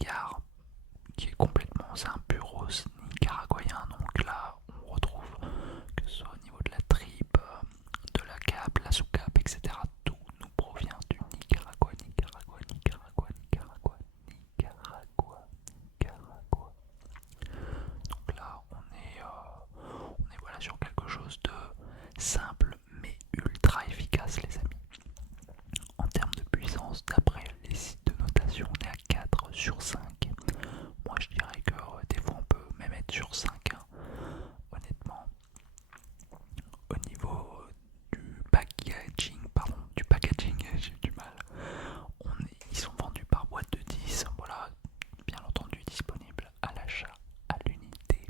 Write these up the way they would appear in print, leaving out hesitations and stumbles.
cigare qui est complètement, c'est un puros nicaraguayen, donc là on retrouve que ce soit au niveau de la tripe, de la cape, la sous-cape, etc. Tout nous provient du Nicaragua, Nicaragua, Nicaragua, Nicaragua, Nicaragua, Nicaragua. Donc là on est voilà sur quelque chose de simple mais ultra efficace les amis. En termes de puissance, d'après les sites de notation, on est à 4 sur 5. Moi je dirais que des fois on peut même être sur 5, hein. Honnêtement, au niveau du packaging, j'ai eu du mal. Ils sont vendus par boîte de 10, voilà, bien entendu disponibles à l'achat à l'unité.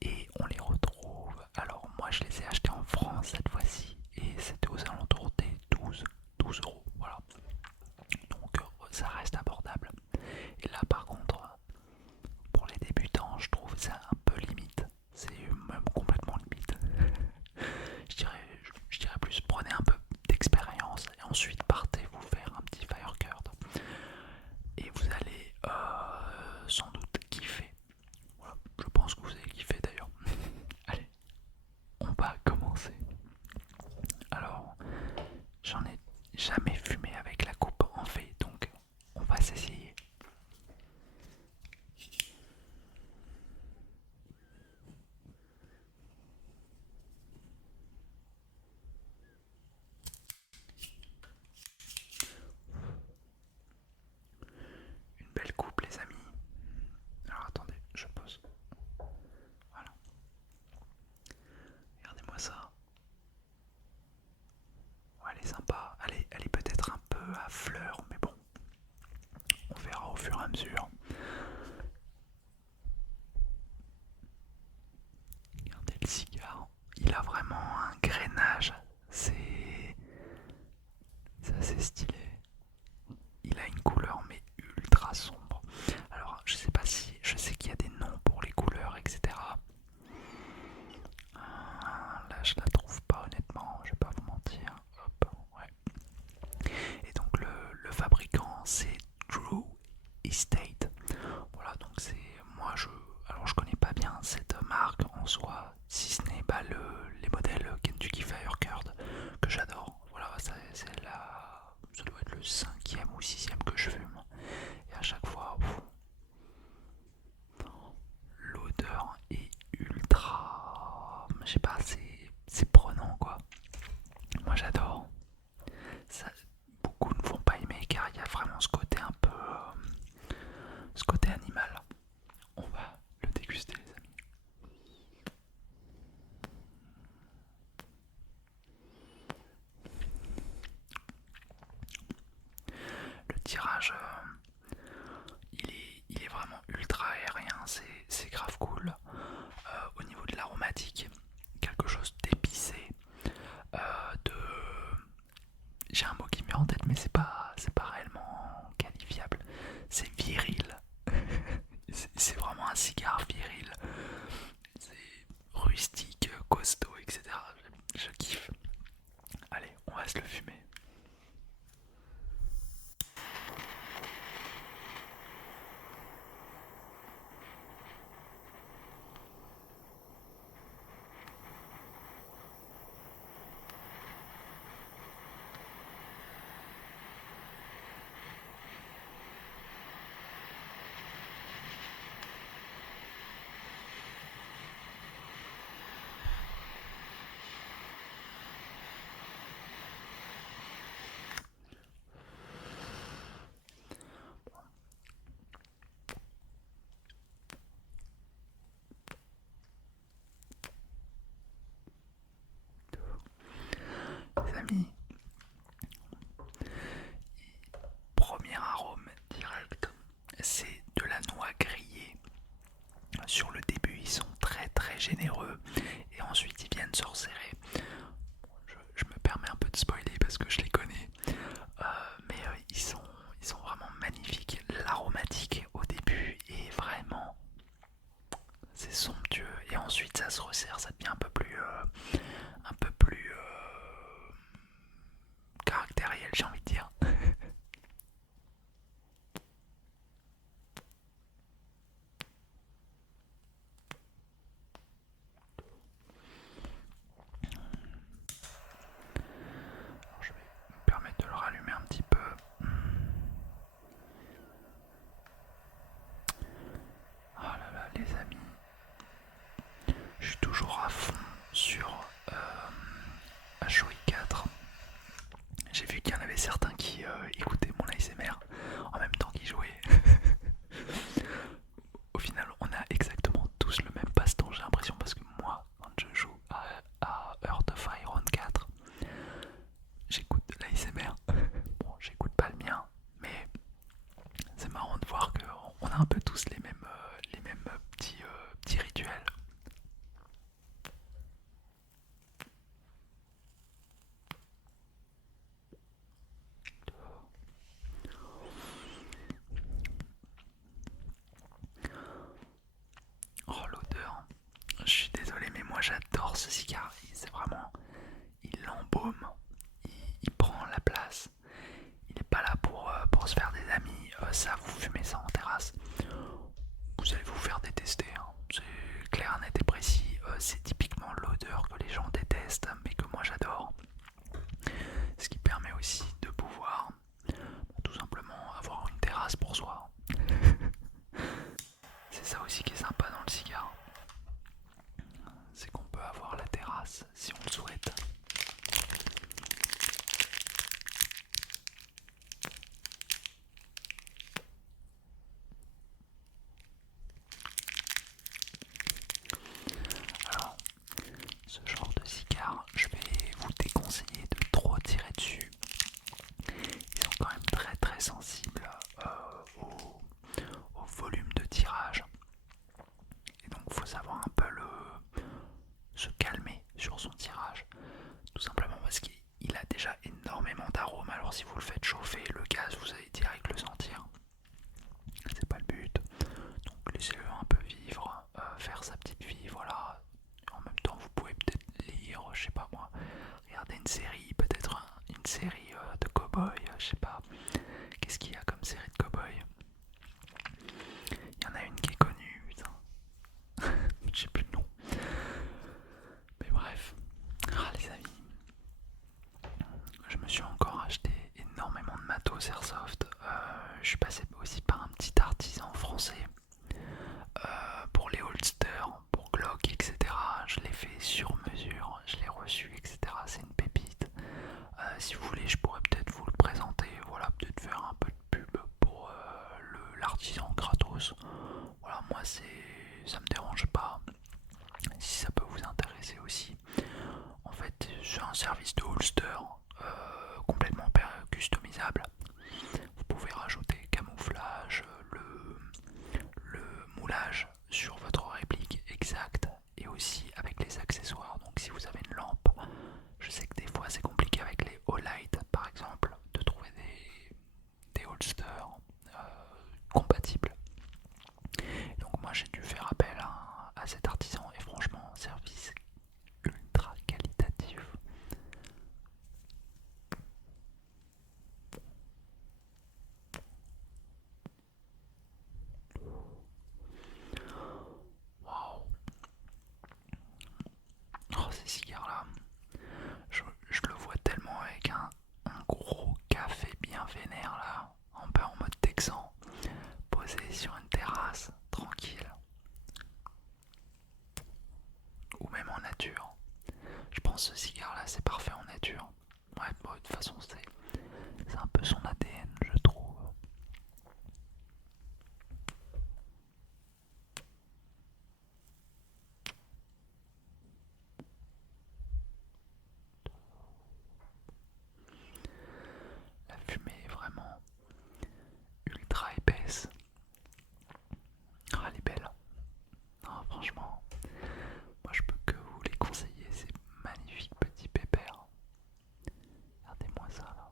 Et on les retrouve, alors moi je les ai achetés en France cette fois-ci, et c'était aux alentours des 12 euros, voilà. Donc ça reste abordable. Et là par contre, pour les débutants, je trouve ça un peu limite. C'est même complètement limite. je dirais plus, prenez un peu d'expérience et ensuite partez vous faire un petit Firecurd. Et vous allez sans doute kiffer. Voilà, je pense que vous allez kiffer d'ailleurs. Allez, on va commencer. Alors, j'en ai jamais fumé avec la coupe en fait, donc on va s'essayer. Une belle coupe les amis. Alors attendez, je pose. Voilà. Regardez-moi ça. Ouais, elle est sympa. Elle est peut-être un peu à fleurs, mais bon, on verra au fur et à mesure. Regardez le cigare. Il a vraiment un grainage. C'est assez stylé. Il a une couleur mais ultra sombre. Alors je sais pas si, je sais qu'il y a des noms pour les couleurs, etc. Là je la trouve pas honnêtement, je vais pas vous mentir. Hop, ouais. Et donc le fabricant c'est Drew Estate. Voilà, donc c'est moi alors je connais pas bien cette marque en soi, si ce n'est pas les modèles Kentucky Fire Curd que j'adore. Voilà, ça doit être le cinquième ou sixième que je fume. Et à chaque fois, l'odeur est ultra, je sais pas, c'est prenant quoi. Moi j'adore. Ça, beaucoup ne vont pas aimer car il y a vraiment ce côté un peu, ce côté animal. On va le déguster les amis. Le tirage, il est vraiment ultra aérien, c'est grave cool. Au niveau de l'aromatique, quelque chose d'épicé, de... J'ai un mot qui me vient en tête mais c'est pas réellement qualifiable. C'est viril. C'est vraiment un cigare viril. C'est rustique, costaud, etc. Je kiffe. Allez, on va se le fumer. un peu tous les mêmes petits rituels. Oh l'odeur, je suis désolé mais moi j'adore ce cigare, c'est vraiment, il l'embaume, il prend la place, il n'est pas là pour se faire des amis, ça vous fumez ça en terrasse, vous allez vous faire détester, hein. C'est clair, net et précis, c'est typiquement l'odeur que les gens détestent mais que moi j'adore. Ce qui permet aussi de pouvoir tout simplement avoir une terrasse pour soi. C'est ça aussi qui est sympa dans le cigare, c'est qu'on peut avoir la terrasse si on le souhaite. Alors, ce genre de cigare, je vais vous déconseiller de trop tirer dessus. Ils sont quand même très très sensibles au volume de tirage. Et donc il faut savoir un peu se calmer sur son tirage. Tout simplement parce qu'il a déjà énormément d'arômes. Alors si vous le faites chauffer, le gaz, vous allez direct le sentir. C'est pas le but. Donc laissez-le un peu vivre, faire sa petite vie, voilà. En même temps, vous pouvez peut-être lire, je sais pas moi, regarder une série, peut-être une série de cow-boy, je sais pas. Qu'est-ce qu'il y a comme série de cow-boy? Il y en a une qui est connue, putain. Je sais plus le nom. Mais bref. Ah les amis, je me suis encore acheté énormément de matos Airsoft. Je suis passé aussi par un petit artisan français pour les holsters, pour Glock, etc. Je l'ai fait sur mesure, je l'ai reçu, etc. C'est une pépite. Si vous voulez, je pourrais peut-être vous le présenter. Voilà, peut-être faire un peu de pub pour l'artisan gratos. Voilà, moi ça me dérange pas. Si ça peut vous intéresser aussi. En fait, c'est un service de holster complètement customisable. Vous pouvez rajouter camouflage, le moulage sur votre réplique exacte et aussi avec les accessoires. Donc si vous avez une lampe, je sais que des fois c'est compliqué avec les Olight par exemple de trouver des holsters compatibles. Donc moi j'ai dû faire appel à cet artisan et franchement service ultra qualitatif. Waouh. Oh ces cigares là, je le vois tellement avec un gros café bien vénère là, en mode texan, posé sur une terrasse, tranquille. Ou même en nature. Je pense que ce cigare là c'est parfait en nature. Ouais, bon, de toute façon c'est un peu son ADN je trouve. La fumée est vraiment ultra épaisse. Ah elle est belle. Non, franchement, moi je peux que vous les conseiller, ces magnifiques petits pépères. Regardez-moi ça là.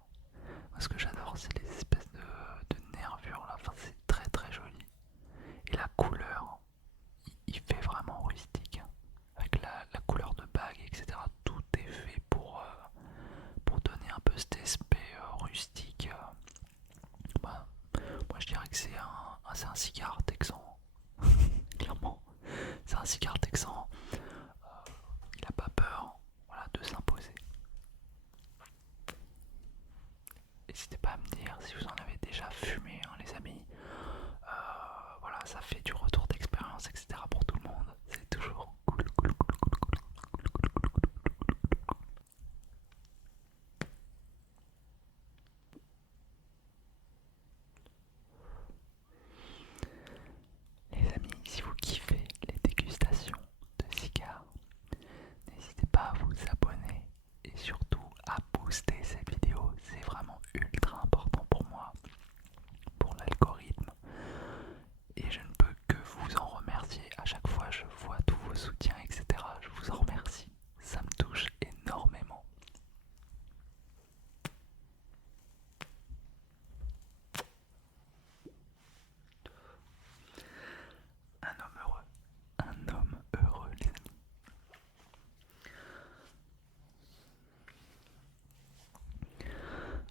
Moi ce que j'adore c'est les espèces de nervures là, enfin c'est très très joli. Et la couleur, il fait vraiment rustique. Avec la couleur de bague, etc. Tout est fait pour donner un peu cet aspect rustique. Bah, moi je dirais que c'est un cigare texan. Clairement, c'est un cigare texan. Il a pas peur, voilà, de s'imposer. N'hésitez pas à me dire si vous en avez déjà fumé, hein, les amis. Voilà, ça fait du retour d'expérience, etc. pour tout le monde. C'est toujours cool, cool, cool, cool, cool, cool, cool, cool, cool. Les amis, si vous kiffez les dégustations de cigares, n'hésitez pas à vous abonner et surtout à booster ces vidéos. C'est vraiment ultra important pour moi, pour l'algorithme et je ne peux que vous en remercier. À chaque fois je vois tous vos soutiens, etc. Je vous en remercie. Ça me touche énormément. Un homme heureux. Un homme heureux, les amis.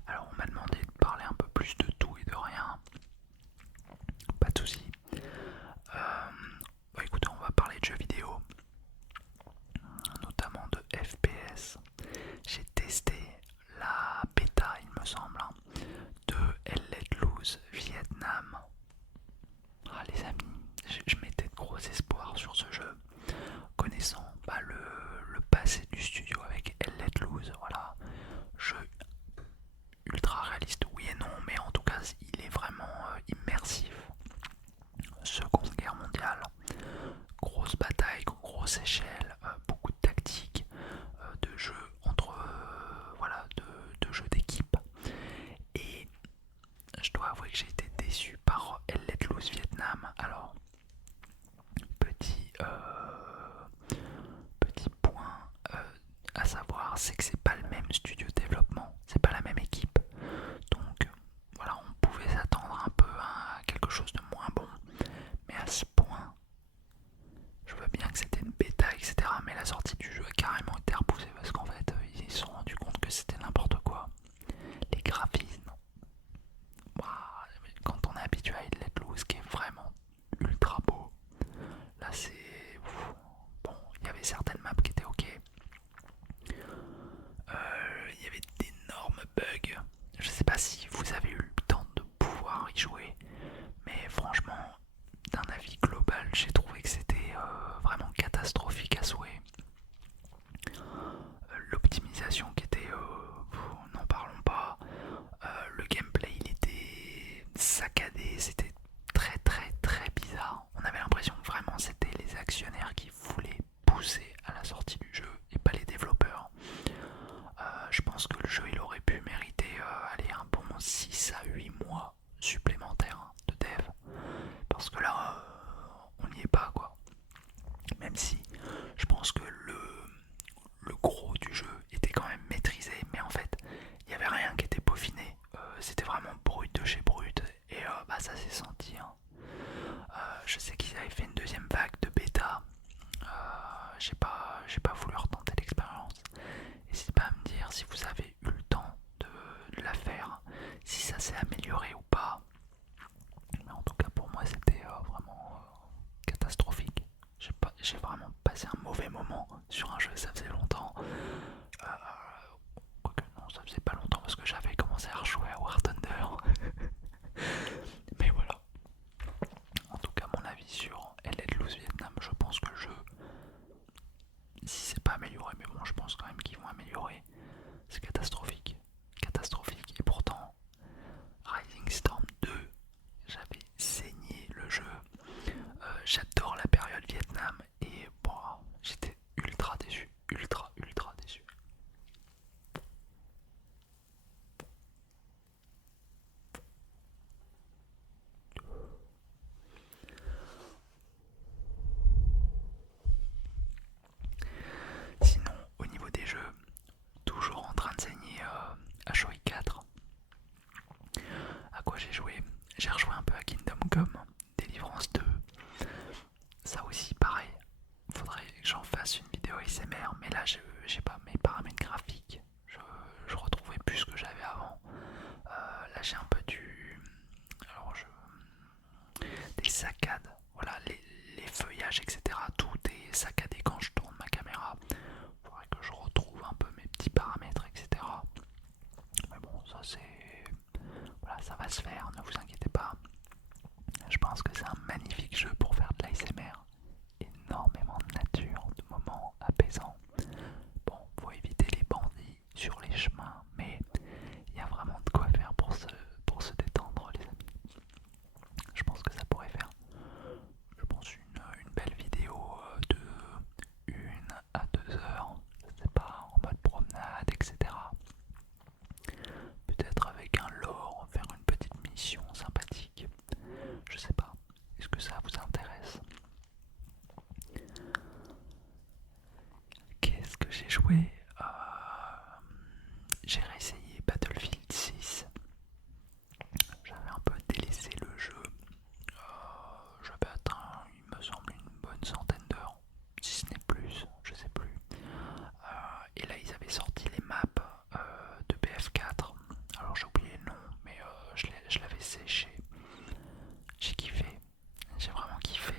Alors on m'a demandé de parler un peu plus de tout et de rien. Pas de soucis. Bah écoutez, on va parler de jeux vidéo, notamment de FPS. J'ai testé la bêta, il me semble, hein, de Elle Let Loose Vietnam. Ah les amis, je mettais de gros espoirs sur ce jeu, connaissant bah, le passé du studio avec Elle Let Loose, voilà. Jeu ultra réaliste, oui et non, mais en tout cas il est vraiment immersif. Seconde Guerre mondiale, grosse bataille, grosse échelle, beaucoup de tactique, de jeux entre voilà, de jeux d'équipe. Et je dois avouer que j'ai été déçu par Elle Let Loose Vietnam. Alors, petit point à savoir, c'est que c'est pas le même studio de développement, c'est pas la même équipe. Donc voilà, on pouvait s'attendre un peu à quelque chose de moins bon. Mais à ce point, je vois bien que c'était une bêta, etc. Mais la sortie du jeu a carrément été repoussée parce qu'en fait, ils se sont rendus compte que c'était n'importe quoi. Les graphismes, ouah, quand on est habitué à Let Loose, qui est vraiment ultra beau, là c'est... Bon, il y avait certaines maps qui étaient ok. Il y avait d'énormes bugs. Je sais pas si vous avez eu le temps de pouvoir y jouer, mais franchement, d'un avis global, j'ai trouvé que c'était vraiment catastrophique à souhait. L'optimisation qui était, n'en parlons pas. Le gameplay il était saccadé, c'était très très très bizarre. On avait l'impression que vraiment c'était les actionnaires qui voulaient pousser à la sortie du jeu et pas les développeurs. Je pense que le jeu il aurait pu mériter aller un bon 6 à 8 mois supplémentaires de dev. Parce que là, on n'y est pas quoi. Même si je pense que le gros du jeu était quand même maîtrisé, mais en fait, il n'y avait rien qui était peaufiné. C'était vraiment brut de chez brut, et bah, ça s'est senti. Hein. Je sais qu'ils avaient fait une deuxième vague de bêta. J'ai pas voulu retenter l'expérience. N'hésitez pas à me dire si vous avez eu le temps de la faire, si ça s'est amélioré ou pas. Mais en tout cas, pour moi, c'était vraiment catastrophique. J'ai vraiment passé un mauvais moment sur un jeu, ça faisait longtemps. Quoique non, ça faisait pas longtemps parce que j'avais commencé à rejouer à War Thunder. Mais voilà. En tout cas, mon avis sur Elle Let Loose Vietnam, je pense que le jeu, si c'est pas amélioré, mais bon, je pense quand même qu'ils vont améliorer. C'est catastrophique. Catastrophique. Et pourtant, Rising Storm 2, j'avais saigné le jeu. J'adore la période Vietnam et bon, j'étais ultra déçu, ultra déçu. Sinon, au niveau des jeux, toujours en train de saigner HOI 4. À quoi j'ai joué? J'ai rejoué un peu à Kingdom Come, Deliverance 2. Ça aussi, pareil, faudrait que j'en fasse une vidéo ASMR, mais là, j'ai pas mes paramètres graphiques. Je retrouvais plus ce que j'avais avant. Là, j'ai un peu alors, des saccades. Voilà, les feuillages, etc. Tout est saccadé quand je tourne ma caméra. Faudrait que je retrouve un peu mes petits paramètres, etc. Mais bon, ça c'est... Voilà, ça va se faire, ne vous inquiétez pas. Je pense que c'est un magnifique jeu pour faire de l'ASMR. Énormément de nature, de moments apaisants. Bon, faut éviter les bandits sur les chemins, mais il y a vraiment de quoi faire pour se détendre, les amis. Je pense que ça pourrait faire, je pense, une belle vidéo de 1 à 2 heures. Je sais pas, en mode promenade, etc. Peut-être avec un lore, faire une petite mission sympathique. Je sais pas. Est-ce Est-ce que ça vous intéresse? Qu'est-ce que j'ai joué? J'ai réessayé Battlefield 6. J'avais un peu délaissé le jeu. J'avais atteint, il me semble, une bonne centaine d'heures, si ce n'est plus, je sais plus. Et là, ils avaient sorti les maps de BF4. Alors j'ai oublié le nom, mais je l'avais séché. J'ai kiffé, j'ai vraiment kiffé.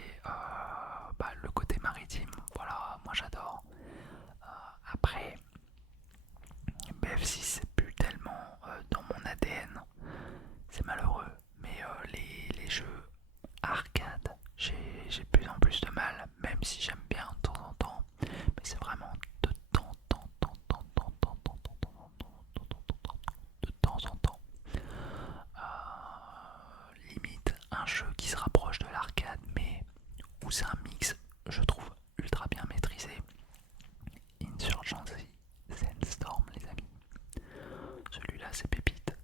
Le côté maritime, voilà, moi j'adore. Après, BF6 c'est plus tellement dans mon ADN, c'est malheureux, mais les jeux arcade, j'ai de plus en plus de mal, même si j'aime bien de temps en temps, mais c'est vraiment de temps en temps. Limite un jeu qui se rapproche de l'arcade, mais où c'est un mix, je trouve, ultra bien maîtrisé. Insurgency Sandstorm, les amis. Celui-là, c'est pépite.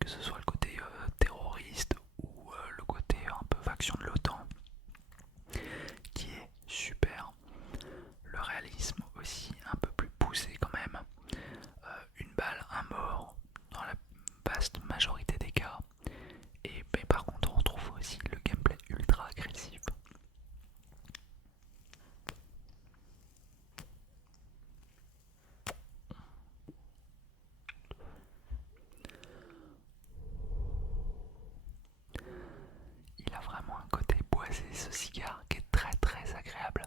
Que ce soit le côté terroriste ou le côté un peu faction de l'OTAN, qui est super. Le réalisme aussi un peu plus poussé quand même. Une balle, un mort dans la vaste majorité des cas. Et mais par contre, on retrouve aussi le gameplay ultra agressif. Il a vraiment un côté boisé, ce cigare, qui est très très agréable.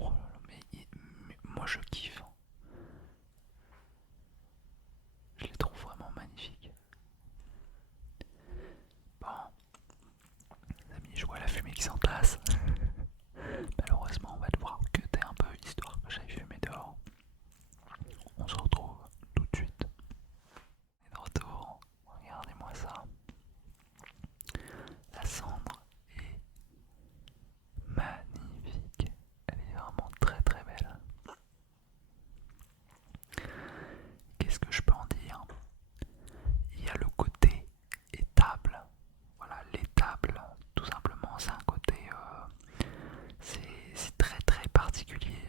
Oh là là, mais moi je kiffe. Je les trouve vraiment magnifiques. Bon, les amis, je vois la fumée qui s'entasse. Malheureusement, on va devoir cutter un peu, histoire que j'aille fumer dehors. On se retrouve tout de suite. Et de retour, regardez-moi ça. La cendre est magnifique. Elle est vraiment très très belle. Qu'est-ce que je peux en dire? Il y a le côté étable. Voilà, l'étable, tout simplement, c'est un côté... c'est très très particulier,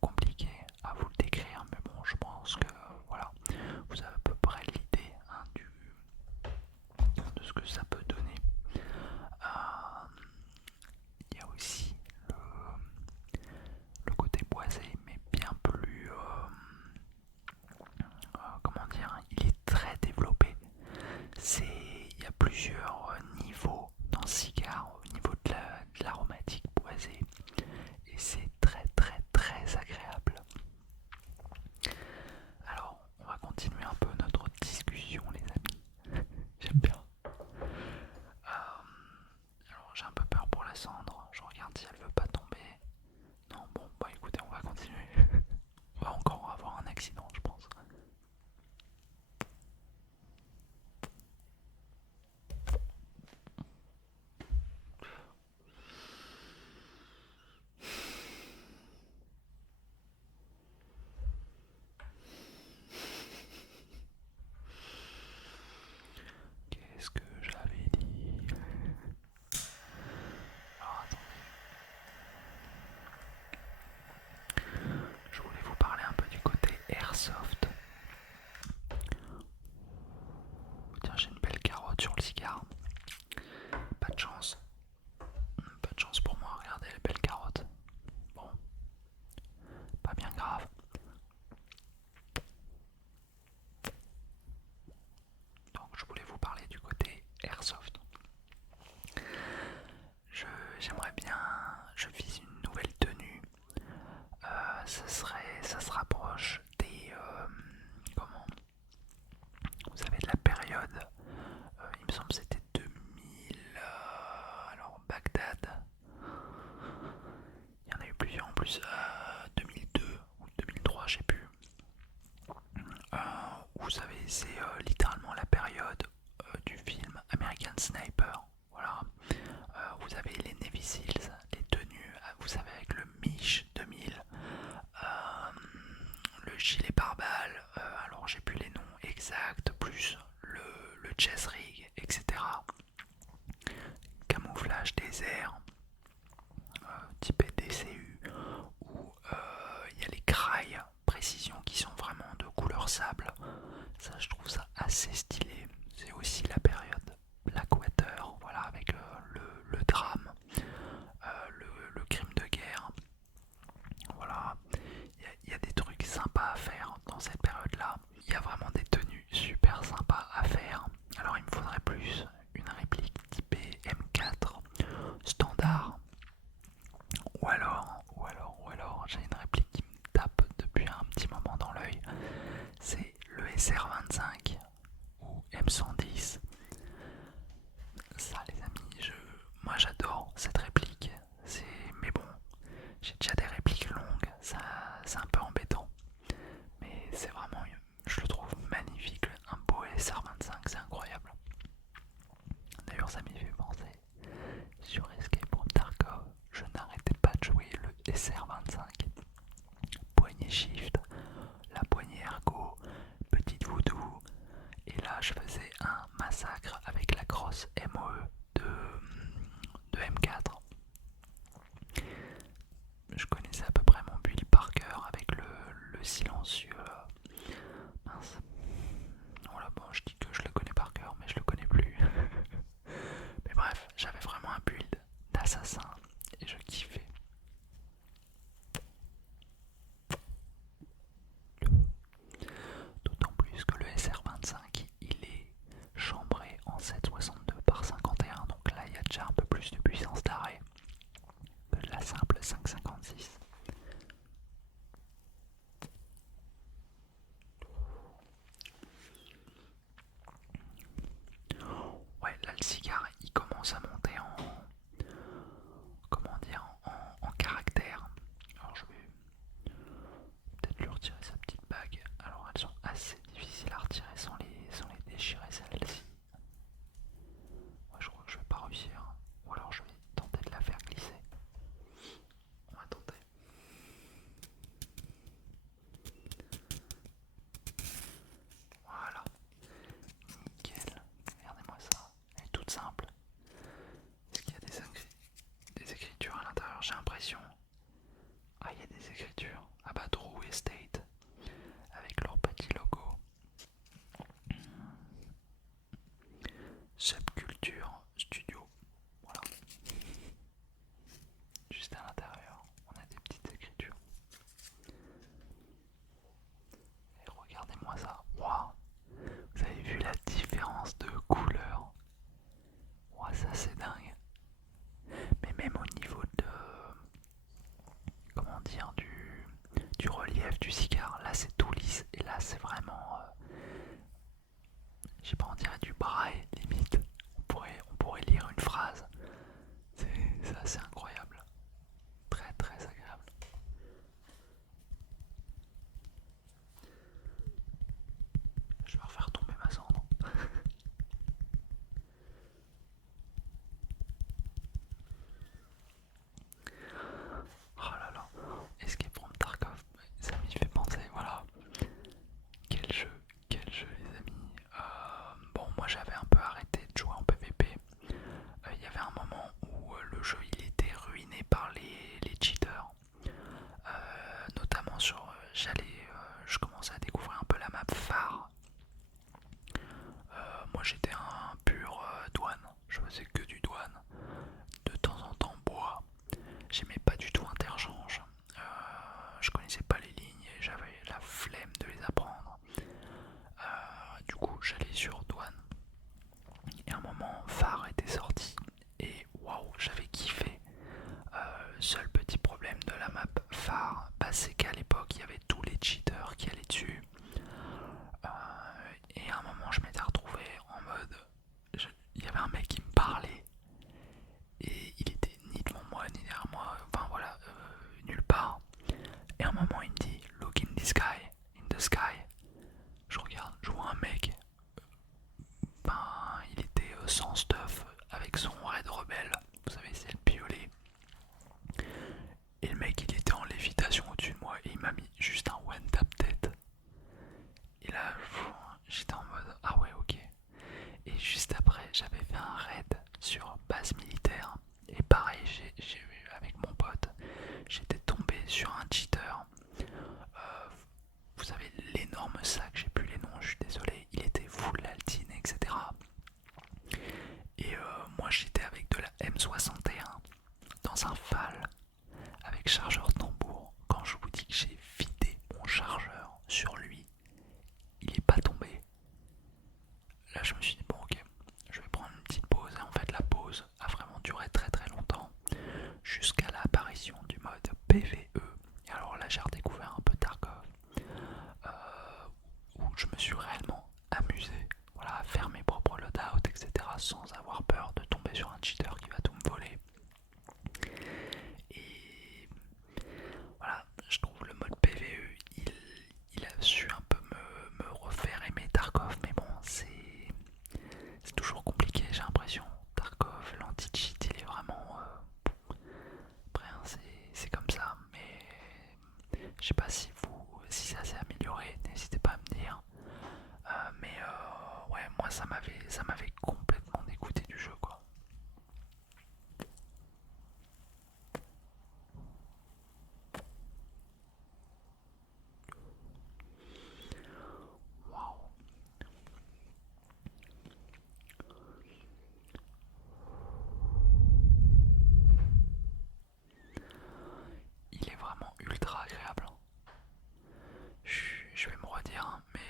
compliqué à vous le décrire, mais bon, je pense que voilà, vous avez à peu près l'idée hein, de ce que ça peut donner. Il y a aussi le côté boisé, mais bien plus, comment dire, il est très développé. Il y a plusieurs niveaux dans ce cigare au niveau de l'aromatique boisé, et c'est très très très agréable. Alors, on va continuer un peu notre discussion, les amis. J'aime bien. Alors, j'ai un peu peur pour la cendre. Je regarde si elle veut pas tomber. Non, bon, bah écoutez, on va continuer. On va encore avoir un accident, je pense. Qu'est-ce que j'avais dit? Alors, attendez. Je voulais vous parler un peu du côté airsoft. Tiens, j'ai une belle carotte sur le cigare. Pas de chance. Pas de chance pour moi, regardez les belles carottes. Bon, pas bien grave. Donc je voulais vous parler du côté airsoft. J'aimerais bien, je vise une nouvelle tenue. Ça se rapproche des, comment? Vous savez de la période. Il me semble que c'était 2000. Alors Bagdad. Il y en a eu plusieurs en plus. 2002 ou 2003, je sais plus. Vous savez, c'est littéralement la période du film American Sniper. Voilà. Vous avez les Navy Seals, les tenues, vous savez, avec le MICH 2000, le gilet pare-balles, alors j'ai plus les noms exacts, plus le chest rig, etc. désert, type DCU, où il y a les kraïs précision qui sont vraiment de couleur sable. Ça, je trouve ça assez stylé. C'est aussi la période Black Water, voilà, avec le drame, le crime de guerre. Voilà, il y a des trucs sympas à faire dans cette période-là. Il y a vraiment des tenues super sympas à faire. Alors il me faudrait plus une réplique typée M4 standard. Ou alors, j'ai une réplique qui me tape depuis un petit moment dans l'œil. C'est le SR25 ou M110. Ça les amis, moi j'adore cette réplique. Mais bon, j'ai déjà des répliques longues, ça c'est un peu embêtant. Mais c'est vraiment, je le trouve magnifique, un beau SR25, c'est incroyable. D'ailleurs ça m'y fait penser, sur Escape from Tarkov, je n'arrêtais pas de jouer le SR25. Poignée shift, la poignée ergo, petite voodoo, et là je faisais un massacre avec la crosse MOE de M4. Je connaissais à peu près mon build par cœur avec le silencieux. Mince. Voilà, bon, je dis que je le connais par cœur, mais je le connais plus. Mais bref, j'avais vraiment un build d'assassin et je kiffais. D'autant plus que le SR25 il est chambré en 7,62 par 51, donc là il y a déjà un peu plus de puissance d'arrêt que de la simple 5,56. Ouais, là le cigare il commence à monter en, comment dire, en caractère. Alors je vais peut-être lui retirer sa petite bague. Alors elles sont assez difficiles à retirer sans les déchirer celles-ci. Ouais, je crois que je vais pas réussir. Ou alors je vais tenter de la faire glisser. On va tenter. Voilà. Nickel. Regardez-moi ça. Elle est toute simple. Est-ce qu'il y a des écritures à l'intérieur? J'ai l'impression. Ah, il y a des écritures. Ah bah Drew Estate. Avec leur petit logo. Subculture Studio. Voilà. Juste à l'intérieur, on a des petites écritures. Et regardez-moi ça. Waouh! Vous avez vu la différence de couleur? Waouh, ça c'est dingue. Mais même au niveau de, comment dire, du relief du cigare, là c'est tout lisse et là c'est vraiment, je sais pas, on dirait du braille limite. On pourrait lire une phrase. C'est assez incroyable. Très très agréable. Je vais refaire tomber ma cendre. Oh là là, Escape from Tarkov, ça m'y fait penser, voilà. Quel jeu les amis. Bon, moi j'avais un peu arrêté de jouer en PvP. Il y avait un moment où le jeu il était ruiné par les cheaters. Notamment sur, je commençais à découvrir un peu la map phare. Moi j'étais un pur douane, je faisais que du douane. De temps en temps bois. J'aimais pas du tout interchange. Je connaissais pas les lignes et j'avais la flemme de les apprendre. Du coup j'allais sur douane. Et à un moment phare était sorti et waouh, j'avais kiffé. Seul petit problème de la map phare, bah, c'est qu'à l'époque il y avait tous les cheaters qui allaient dessus. Et à un moment je m'étais retrouvé en mode, il y avait un mec qui me parlait et il était ni devant moi ni derrière moi, enfin voilà, nulle part. Et à un moment il me dit look in the sky, in the sky. Je regarde, je vois un mec, ben il était sans stuff avec son raid rebelle, vous savez c'est le piolet. Et le mec il était en lévitation au-dessus de moi et il m'a mis juste un one tap tête. Et là j'étais en mode ah ouais ok. Et juste après j'avais fait un raid sur base militaire et M61 dans un FAL avec chargeur tambour. Quand je vous dis que j'ai vidé mon chargeur sur lui, il est pas tombé. Là je me suis dit bon ok, je vais prendre une petite pause et en fait la pause a vraiment duré très très longtemps jusqu'à l'apparition du mode PvE. Et alors là j'ai redécouvert un peu Tarkov où je me suis réellement amusé, voilà, à faire mes propres loadouts etc sans avoir peur de tomber sur un cheater qui va tout me voler. Et voilà, je trouve le mode PvE il a su un peu me refaire aimer Tarkov, mais bon c'est toujours compliqué, j'ai l'impression. Tarkov, l'anti-cheat, il est vraiment. Après, hein, c'est comme ça, mais je sais pas si ça s'est amélioré, n'hésitez pas à me dire. Ouais, moi ça m'avait complètement dégoûté du jeu quoi. Waouh. Il est vraiment ultra agréable, hein. Je vais me redire, hein, mais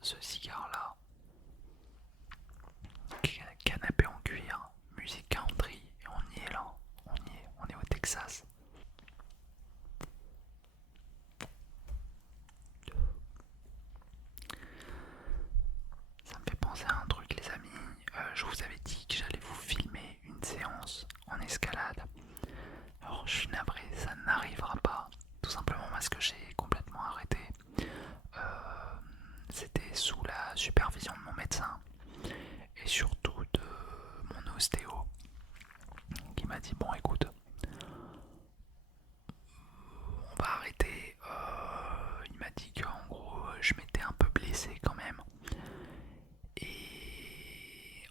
ce cigare là, canapé en cuir, musique country, et on y est là, on est au Texas. Ça me fait penser à un truc les amis, je vous avais dit que j'allais vous filmer une séance en escalade. Alors je suis navré, ça n'arrivera pas, tout simplement parce que j'ai complètement arrêté. C'était sous la supervision de mon médecin et surtout de mon ostéo qui m'a dit bon écoute, on va arrêter. Il m'a dit qu'en gros je m'étais un peu blessé quand même et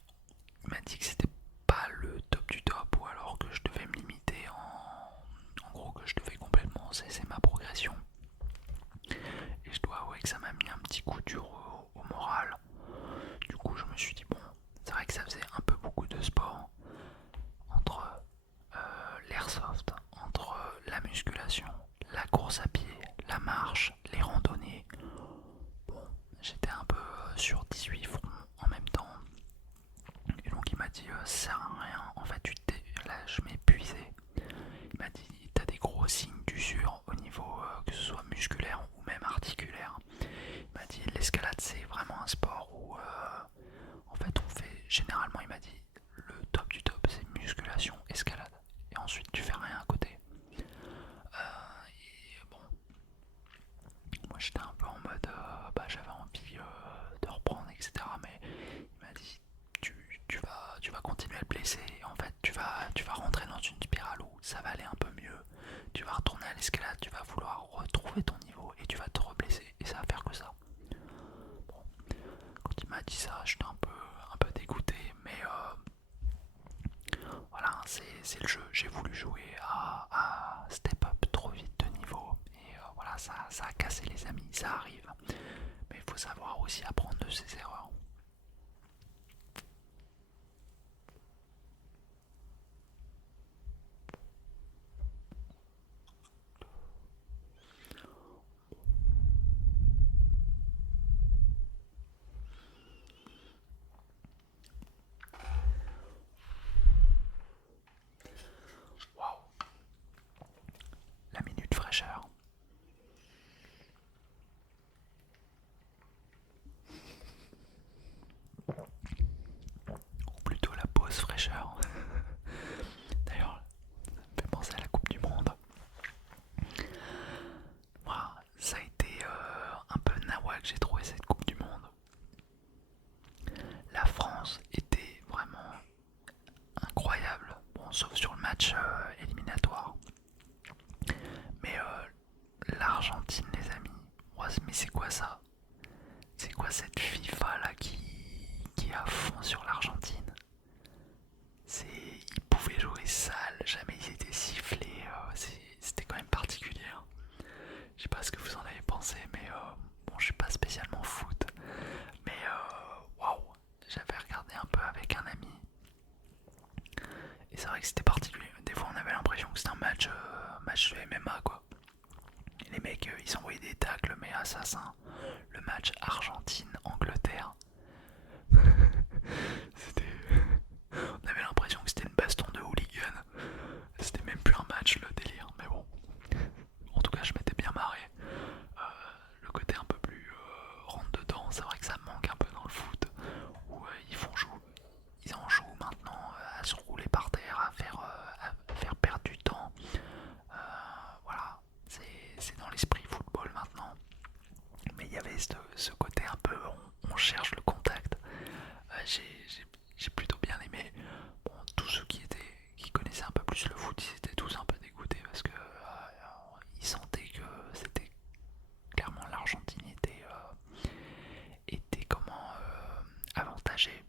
il m'a dit que c'était pas le top du top ou alors que je devais me limiter en gros que je devais complètement cesser ma progression. Et je dois avouer que ça m'a mis un petit coup dur au moral. Du coup je me suis dit bon, c'est vrai que ça faisait un peu beaucoup de sport entre l'airsoft, entre la musculation, la course à pied, la marche, les randonnées. Bon, j'étais un peu sur 18 fronts en même temps. Et donc il m'a dit ça sert à rien, en fait là je m'épuisais. Il m'a dit t'as des gros signes d'usure au niveau que ce soit musculaire ou même articulaire. Il m'a dit l'escalade c'est vraiment un sport où en fait on fait généralement, il m'a dit le top du top c'est musculation, escalade et ensuite tu fais rien à côté. Et bon, moi j'étais un peu en mode bah, j'avais envie de reprendre etc, mais il m'a dit tu vas continuer à te blesser et en fait tu vas rentrer dans une spirale où ça va aller un peu mieux, tu vas retourner à l'escalade, tu vas vouloir retrouver ton niveau et tu vas te reblesser et ça va faire que ça. Bon, quand il m'a dit ça j'étais un peu dégoûté, mais voilà, c'est le jeu, j'ai voulu jouer à step up trop vite de niveau et voilà, ça a cassé les amis, ça arrive, mais il faut savoir aussi apprendre de ses erreurs. Waouh, la minute fraîcheur. Ou plutôt la pause fraîcheur. D'ailleurs, ça me fait penser à la Coupe du Monde. Voilà, ça a été un peu nawak, j'ai trouvé cette Coupe du Monde. La France était vraiment incroyable, bon, sauf sur le match éliminatoire. Mais l'Argentine, les amis, mais c'est quoi ça? C'est quoi cette FIFA là qui est à fond sur l'Argentine? Ils pouvaient jouer sale, jamais ils étaient sifflés, c'était quand même particulier, hein. Je sais pas ce que vous en avez pensé, mais bon, je suis pas spécialement foot, mais waouh, j'avais regardé un peu avec un ami et c'est vrai que c'était particulier. Des fois on avait l'impression que c'était un match de MMA quoi. Et les mecs ils s'envoyaient des tacles mais assassins. Le match Argentine-Angleterre, c'était... On avait l'impression que c'était une baston de hooligans. C'était même plus un match le délire, mais bon. En tout cas je m'étais bien marré. Le côté un peu plus rentre dedans, c'est vrai que ça me manque un peu dans le foot. Où ils en jouent maintenant à se rouler par terre, à faire perdre du temps. Voilà, c'est dans l'esprit football maintenant. Mais il y avait ce côté un peu, on cherche le contact. J'ai plutôt bien aimé. Bon, tous ceux qui connaissaient un peu plus le foot, ils étaient tous un peu dégoûtés parce que ils sentaient que c'était clairement l'Argentine était comment avantagée,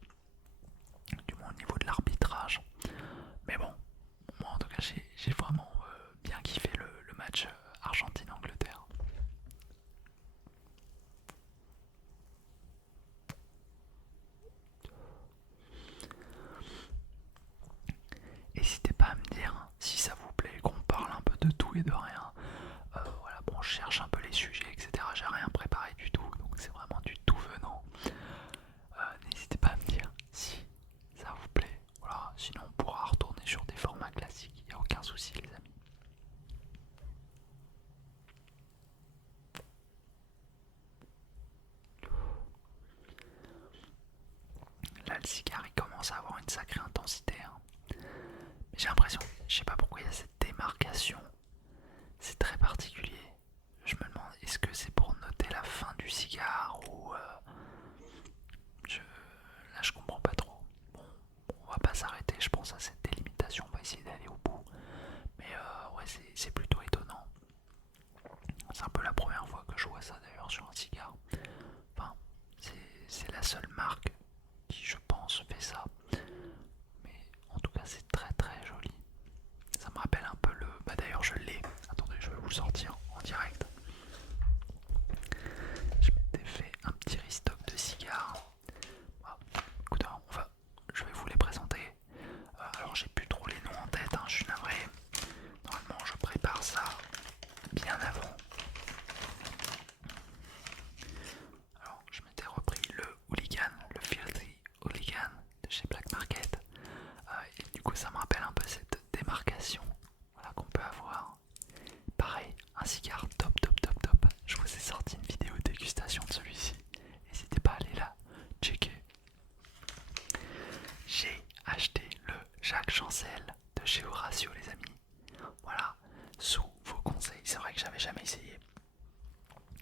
du moins au niveau de l'arbitrage. Mais bon, moi en tout cas j'ai vraiment bien kiffé le match Argentine-Angleterre. N'hésitez pas à me dire si ça vous plaît, qu'on parle un peu de tout et de rien. Voilà, bon, je cherche un peu les sujets, etc. J'ai rien préparé du tout, donc c'est vraiment du tout venant. N'hésitez pas à me dire si ça vous plaît. Voilà, sinon on pourra retourner sur des formats classiques, il n'y a aucun souci les amis. Là le cigare il commence à avoir une sacrée intensité. Hein. Mais j'ai l'impression, je sais pas pourquoi il y a cette démarcation. C'est très particulier. Je me demande, est-ce que c'est pour noter la fin du cigare ou là je comprends pas trop. Bon, on va pas s'arrêter, je pense à cette délimitation, on va essayer d'aller au bout. Mais ouais, c'est plutôt étonnant. C'est un peu la première fois que je vois ça d'ailleurs sur un cigare. Enfin, c'est la seule marque qui, je pense, fait ça. Mais en tout cas, c'est très très joli. Ça me rappelle un peu le... Bah d'ailleurs, je l'ai. Attendez, je vais vous le sortir en direct. Je m'étais fait un petit restock de cigares. Ah, écoutez, je vais vous les présenter. Alors, j'ai plus trop les noms en tête, hein, je suis navré. Normalement, je prépare ça bien avant. Alors, je m'étais repris le Hooligan, le Filthy Hooligan de chez Black Market. Et du coup, ça me rappelle un peu cette démarcation, voilà, qu'on peut avoir. Pareil, un cigare top, top, top, top. Je vous ai sorti une vidéo de dégustation de celui-ci. N'hésitez pas à aller là, checker. J'ai acheté le Jacques Chancel de chez Horatio, les amis. Voilà, sous vos conseils. C'est vrai que j'avais jamais essayé.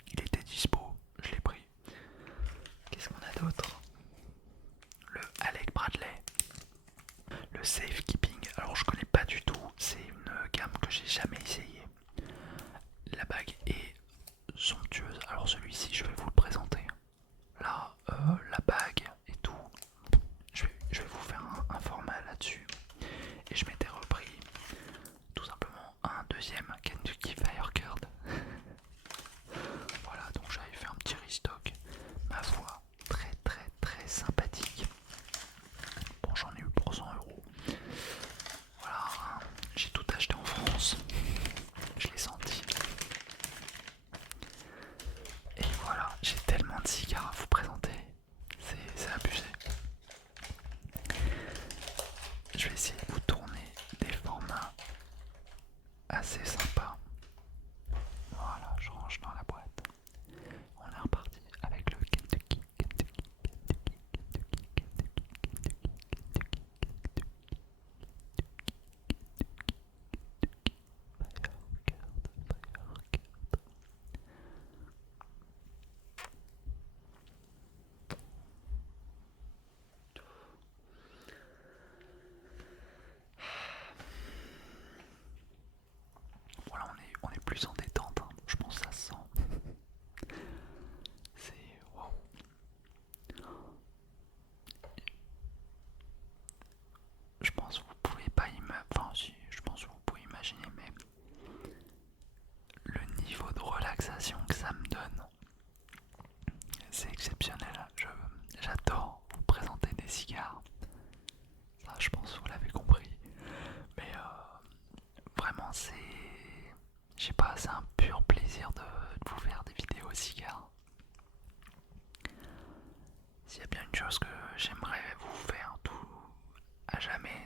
Il était dispo, je l'ai pris. Qu'est-ce qu'on a d'autre? Le Alec Bradley, le Safekeeping. Alors je connais pas du tout, c'est une gamme que j'ai jamais essayé. La bague est somptueuse. Alors celui-ci, je vais vous le présenter. Là, la bague et tout. Je vais vous faire un format là-dessus. Et je m'étais repris tout simplement un deuxième Kentucky Fire Card. Voilà, donc j'avais fait un petit restock. Ma foi, très très très sympathique. Bon, j'en ai eu pour 100 €. Voilà, hein, j'ai tout acheté en France. Je l'ai senti. Et voilà, j'ai tellement de cigares à vous présenter. C'est abusé. Je vais essayer de vous tourner des formats assez sympas. Voilà, je range dans la boîte. On est reparti avec le Kentucky. Voilà, on est plus en détente, hein. Je pense que ça se sent. C'est waouh. Je pense que vous pouvez pas imaginer, enfin si, je pense que vous pouvez imaginer, mais le niveau de relaxation que ça me donne, c'est exceptionnel. J'adore vous présenter des cigares. Ça, je pense que vous l'avez compris.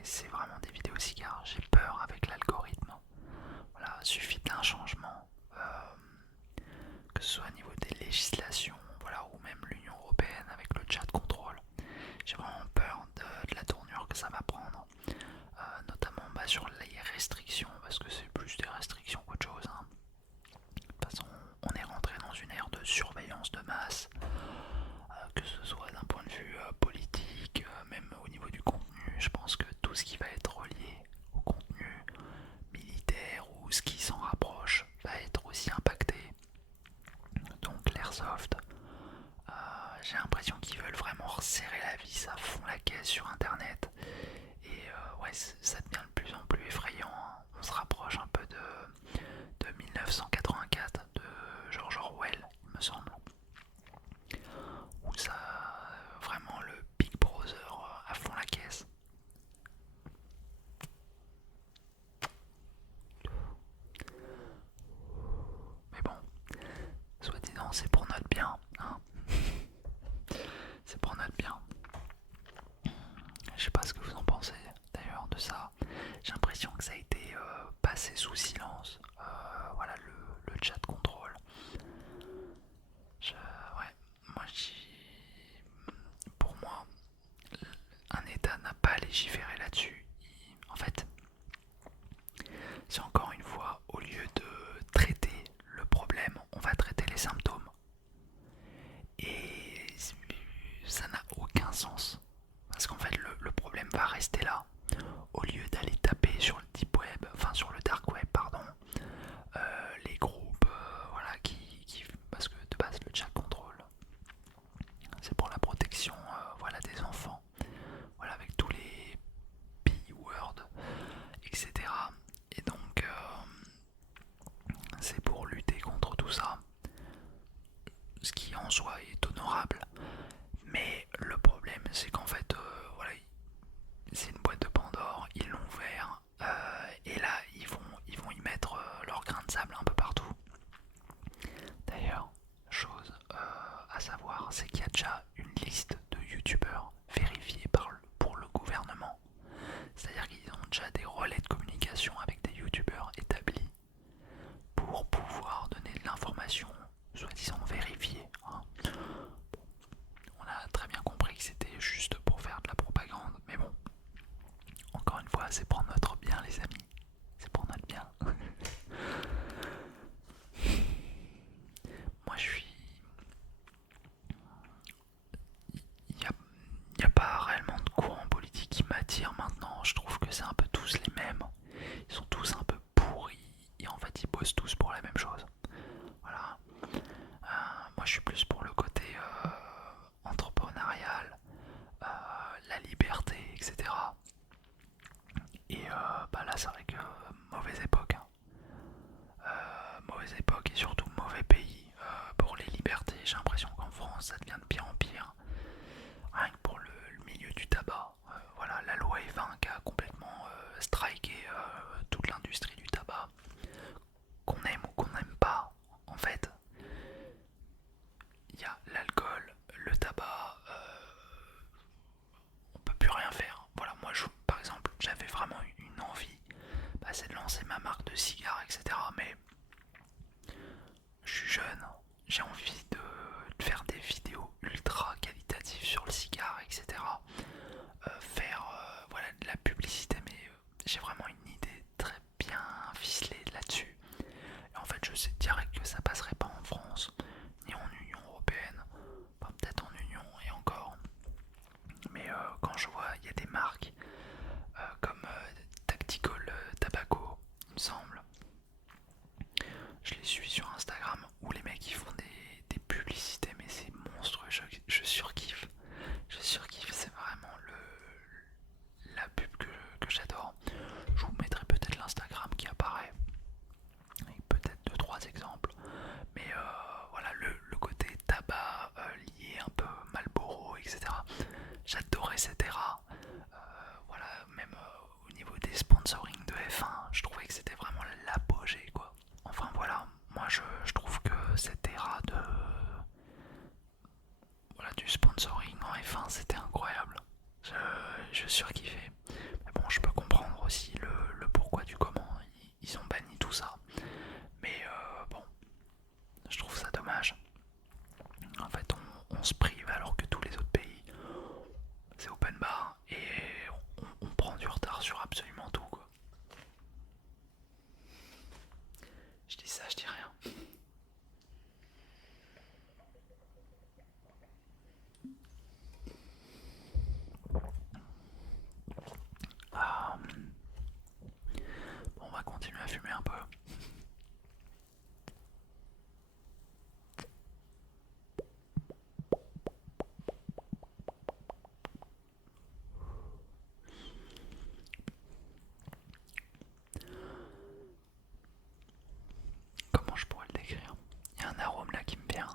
c'est vraiment des vidéos cigares. J'ai peur avec l'algorithme. Voilà, suffit d'un changement, que ce soit au niveau des législations, voilà, ou même l'Union Européenne avec le chat contrôle. J'ai vraiment peur de la tournure que ça va prendre, notamment sur les restrictions, parce que c'est plus des restrictions qu'autre chose, hein. De toute façon, on est rentré dans une ère de surveillance de masse, que ce soit d'un point de vue politique, même au niveau du contenu. Je pense que tout ce qui va être relié au contenu militaire ou ce qui s'en rapproche va être aussi impacté. Donc l'airsoft, j'ai l'impression qu'ils veulent vraiment resserrer la vis à fond la caisse sur internet. Et ouais, ça devient de plus en plus effrayant, hein. On se rapproche un peu de 1984 de George Orwell, il me semble, où ça, vraiment le Big Brother à fond la caisse. Mais bon, soit disant, c'est pour notre bien, hein. C'est pour notre bien. Je sais pas ce que vous en pensez d'ailleurs de ça. J'ai l'impression que ça a été passé sous silence. Voilà, le chat contrôle. Ouais, moi pour moi, un État n'a pas à légiférer là-dessus. En fait, c'est encore une fois, au lieu de traiter le problème, on va traiter les symptômes. Et ça n'a aucun sens. Parce qu'en fait, le problème va rester là. Au lieu d'aller taper sur le deep web, enfin sur le dark web, pardon, les groupes, voilà, parce que de base le chat contrôle, c'est pour la protection, voilà, des enfants, voilà, avec tous les p-words, etc. Et donc, c'est pour lutter contre tout ça, ce qui en soi est honorable. Mais le problème, c'est qu'en fait, voilà, c'est une boîte de Pandore, ils l'ont ouvert, et là, ils vont y mettre leur grain de sable un peu partout. D'ailleurs, chose à savoir, c'est qu'il y a déjà une liste de youtubeurs vérifiés pour le gouvernement. C'est-à-dire qu'ils ont déjà des relais de communication avec des youtubeurs établis pour pouvoir donner de l'information soi-disant vérifiée, hein. On a très bien compris que c'était juste pour faire de la propagande, mais bon, encore une fois, c'est pour notre bien, les amis. C'est pour notre bien. Moi, je suis... Il n'y a pas réellement de courant politique qui m'attire maintenant. Je trouve que c'est un peu tous les mêmes. Ils sont tous un peu pourris. Et en fait, ils bossent tous pour la même chose. Voilà. Moi, je suis plus pour le côté entrepreneurial, la liberté, etc. Et là, c'est vrai que mauvaise époque, hein. Mauvaise époque et surtout mauvais pays pour les libertés. J'ai l'impression qu'en France, ça devient de pire en pire. Rien que pour le milieu du tabac. Voilà, la loi E20 qui a complètement striké toute l'industrie du tabac. Qu'on aime ou qu'on n'aime pas, en fait, il y a l'alcool, le tabac, on peut plus rien faire. Voilà, moi, par exemple, j'avais vraiment une envie, c'est de lancer ma marque de cigares, etc. Mais je suis jeune, j'ai envie de faire des vidéos ultra qualitatives sur le cigare, etc. Faire voilà, de la publicité, mais j'ai vraiment une idée très bien ficelée là-dessus. Et en fait, je sais direct que ça passerait pas en France, ni en Union Européenne, enfin, peut-être en Union et encore. Mais quand je vois, il y a des marques comme Tactical Tobacco, il me semble. Je les suis sur Instagram où les mecs ils font des publicités, mais c'est fumer un peu. Comment je pourrais le décrire? Il y a un arôme là qui me vient.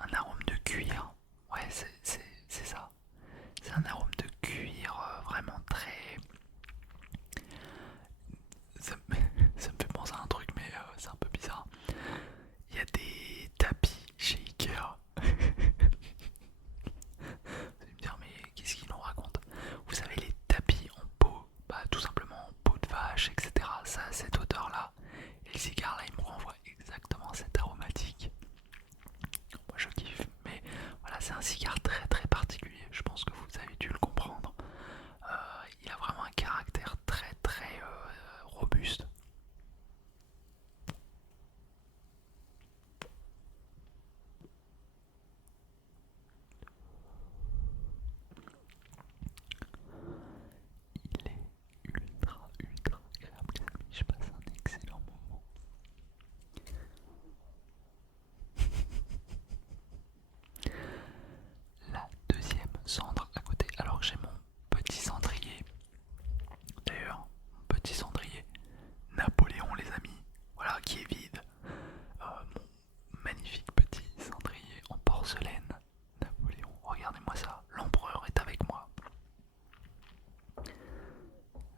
Un arôme de cuir. Ouais, c'est ça. C'est un arôme de cuir vraiment très... Ça me fait penser à un truc, mais c'est un peu bizarre. Il y a des tapis chez Ikea. Vous allez me dire, mais qu'est-ce qu'il nous raconte? Vous savez, les tapis en peau, bah, tout simplement en peau de vache, etc. Ça a cette odeur-là. Et le cigare là, il me renvoie exactement cette aromatique. Moi je kiffe, mais voilà, c'est un cigare très très particulier. Je pense que vous avez dû le comprendre. Il a vraiment un caractère très très robuste. Il est ultra ultra agréable, les amis. Je passe un excellent moment. La deuxième cendre à côté. Alors j'ai mon petit cendrier. D'ailleurs, mon petit cendrier Napoléon, les amis. Voilà, qui est vide. Mon magnifique petit cendrier en porcelaine Napoléon. Regardez-moi ça. L'empereur est avec moi.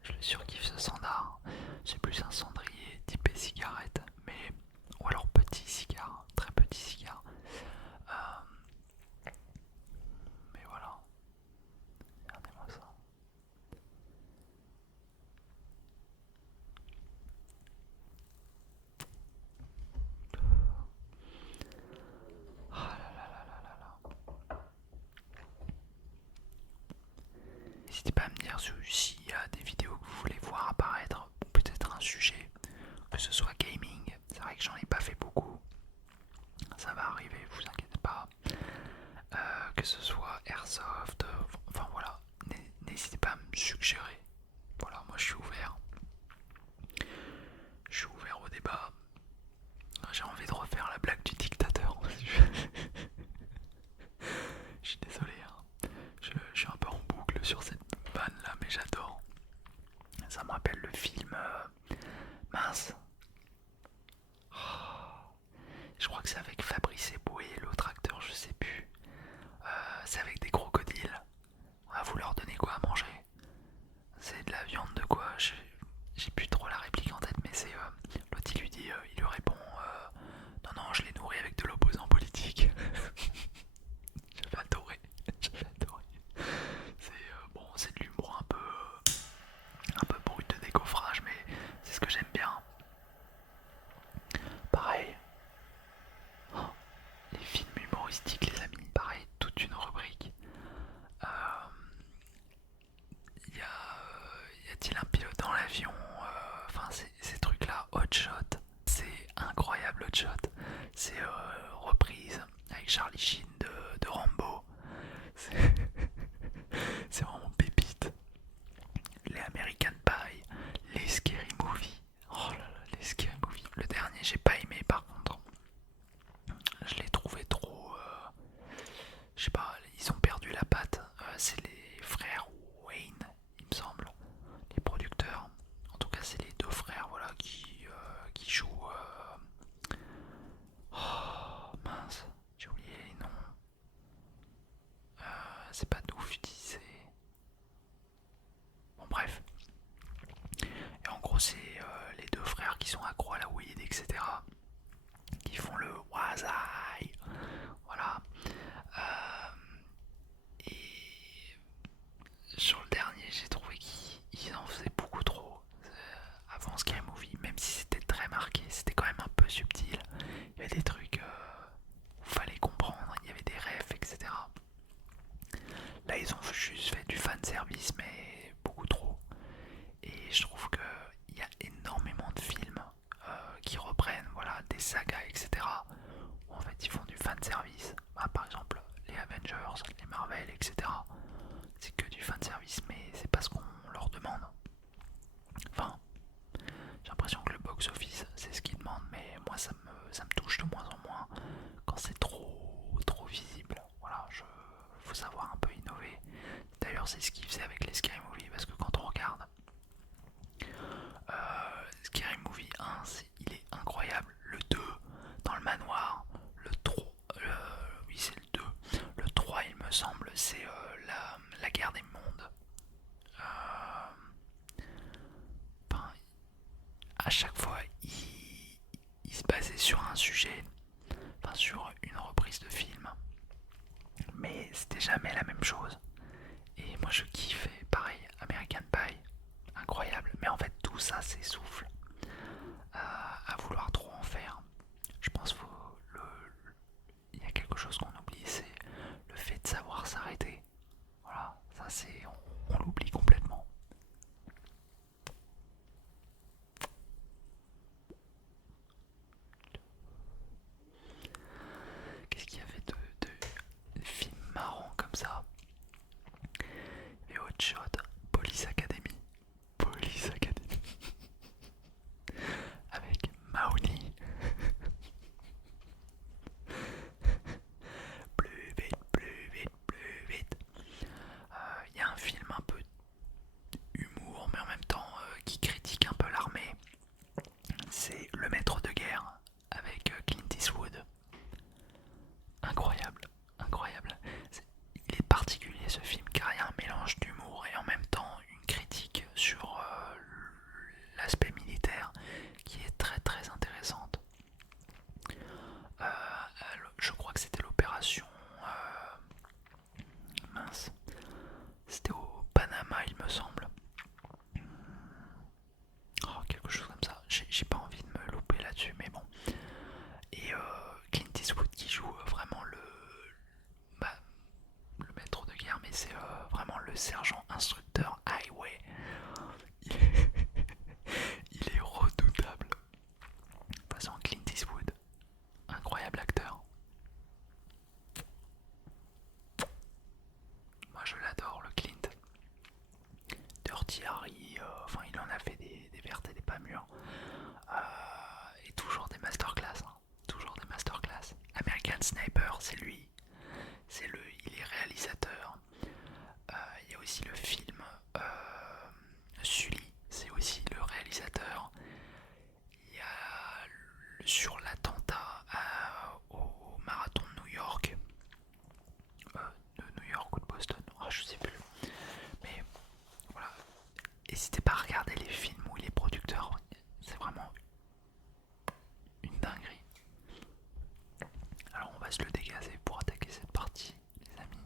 Je le surkiffe ce standard. C'est plus un cendrier typé cigarette, mais ou alors petit cigare, très petit cigare. Mais voilà, regardez-moi ça. Ah là là là là là là. N'hésitez pas à me dire s'il y a des vidéos que vous voulez voir apparaître, ou peut-être un sujet, que ce soit gaming. C'est vrai que j'en ai pas fait beaucoup. Ça va arriver, vous inquiétez pas. Que ce soit Airsoft, enfin voilà, n'hésitez pas à me suggérer. Voilà, moi je suis ouvert. Je suis ouvert au débat. J'ai envie de refaire la blague du dictateur. Je suis désolé, hein. Je suis un peu en boucle sur cette vanne là, mais j'adore. Ça me rappelle le film mince. Oh, je crois que c'est avec Fabrice Eboué et l'autre acteur, je sais plus. C'est avec des crocodiles. Vous leur donnez quoi à manger? C'est de la viande de quoi? J'ai plus trop la réplique en tête, mais c'est l'autre il lui dit, il lui répond non non, je les nourris avec de l'opposant politique. J'avais adoré, j'avais adoré. C'est bon, c'est de l'humour un peu brut de décoffrage, mais c'est ce que j'aime bien. Pareil, oh, les films humoristiques, les amis, pareil, toute une rubrique. Euh, y a-t-il un pilote dans l'avion? Enfin, ces trucs-là, Hot Shot, c'est incroyable. Hot Shot, c'est reprise avec Charlie Sheen de Rambo. C'est c'est vraiment pépite. Les American Pie, les Scary Movie. Oh là là, les Scary Movie. Le dernier, j'ai pas aimé par contre. Je l'ai trouvé trop. Je sais pas, ils ont perdu la patte. C'est les frères Wayne, il me semble, les producteurs. En tout cas, c'est les deux frères, voilà, qui jouent. Oh mince, j'ai oublié les noms. C'est pas Doufty, c'est. Bon, bref. Et en gros, c'est les deux frères qui sont accros à la weed, etc. Qui font le Wazai. Voilà. Et sur le dernier, j'ai trouvé qu'ils en faisaient beaucoup trop. Avant Scary Movie, même si c'était très marqué, c'était quand même un peu subtil. Il y avait des trucs où il fallait comprendre, il y avait des refs, etc. Là, ils ont juste fait du fan service, mais beaucoup trop. Et je trouve qu'il y a énormément de films qui reprennent, voilà, des sagas, etc. Où en fait à chaque fois, il se basait sur un sujet, enfin sur une reprise de film, mais c'était jamais la même chose. Et moi je kiffais, pareil, American Pie, incroyable. Mais en fait tout ça s'essouffle à vouloir trop en faire. Je pense qu'il y a quelque chose qu'on oublie, c'est le fait de savoir s'arrêter. Voilà, ça c'est, on l'oublie complètement. Qu'est-ce qu'il y avait de films marrants comme ça? Et Hot Shot, Police Academy. Police Academy. Avec Mahoney. Plus vite, plus vite, plus vite. Il y a un film un peu humour, mais en même temps qui critique un peu l'armée. C'est Le Maître de guerre avec Clint Eastwood. Incroyable, incroyable. Il est particulier ce film car il y a un mélange d'humour et en même temps une critique sur l'aspect militaire qui est très très intéressante. Je crois que c'était l'opération mince, c'était au Panama il me semble. Oh, quelque chose comme ça. J'ai pas envie de me louper là-dessus, mais bon. Et Clint Eastwood qui joue vraiment bah, le maître de guerre, mais c'est vraiment le sergent instructeur Highway. Il est, il est redoutable. De toute façon, Clint Eastwood, incroyable acteur. Moi je l'adore, le Clint. Dirty Harry, enfin il en a fait des vertes et des pas mûres. Et toujours des masterclass, hein. Toujours des masterclass. American Sniper, c'est lui. Il est réalisateur. Il y a aussi le film Sully, c'est aussi le réalisateur. Il y a sur l'attentat au marathon de New York, de New York ou de Boston, oh, je sais plus. Mais voilà, n'hésitez pas à regarder les films où il est producteur, c'est vraiment une dinguerie. Alors on va se le dégazer pour attaquer cette partie, les amis.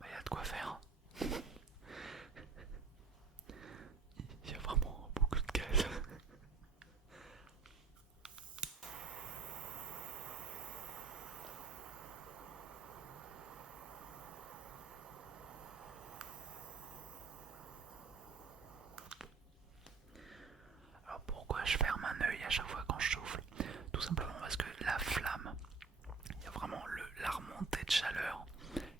Bah, y a de quoi faire. Il y a vraiment beaucoup de gaz. Alors pourquoi je ferme un œil à chaque fois quand je souffle? Tout simplement parce que la flamme, il y a vraiment la remontée de chaleur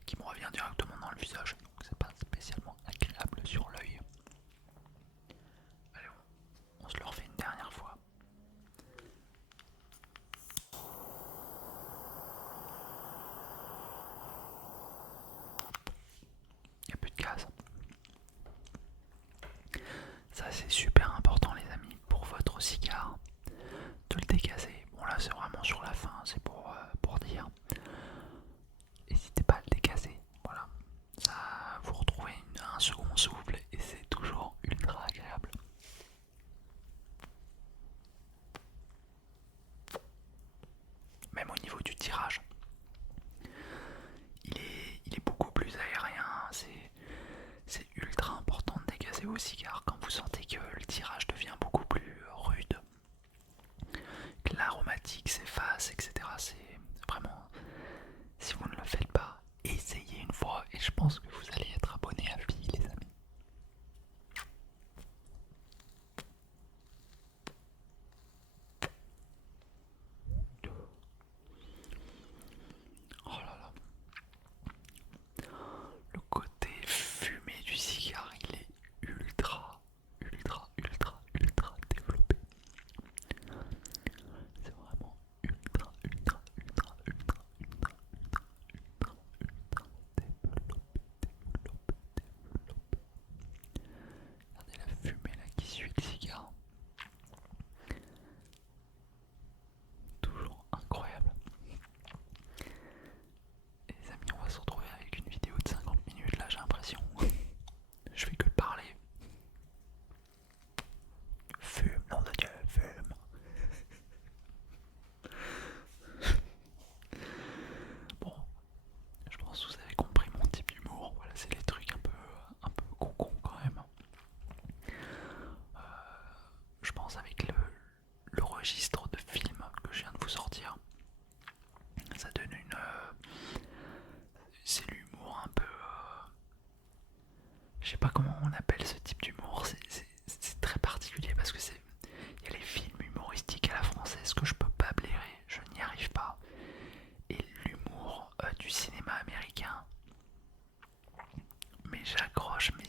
qui me revient directement dans le visage. Donc c'est pas spécialement agréable sur l'œil. Allez, on se le refait une dernière fois. Il n'y a plus de gaz. Ça c'est super important les amis pour votre cigare de le dégazer. Bon là c'est vraiment sur la fin, c'est pour dire. N'hésitez pas à le dégazer. Voilà. Ça vous retrouvez un second souffle et c'est toujours ultra agréable. Même au niveau du tirage. Il est beaucoup plus aérien. C'est ultra important de dégazer vos cigares quand vous sentez que le tirage devient beaucoup plus rude, que l'aromatique s'efface, etc. C'est vraiment, si vous ne le faites pas, essayez une fois et je pense que vous allez être abonné à vie, les amis. Oh là là. Le côté fumé du cigare, il est ultra Je sais pas comment on appelle ce type d'humour, c'est très particulier parce que il y a les films humoristiques à la française que je peux pas blairer, je n'y arrive pas. Et l'humour du cinéma américain, mais j'accroche, mais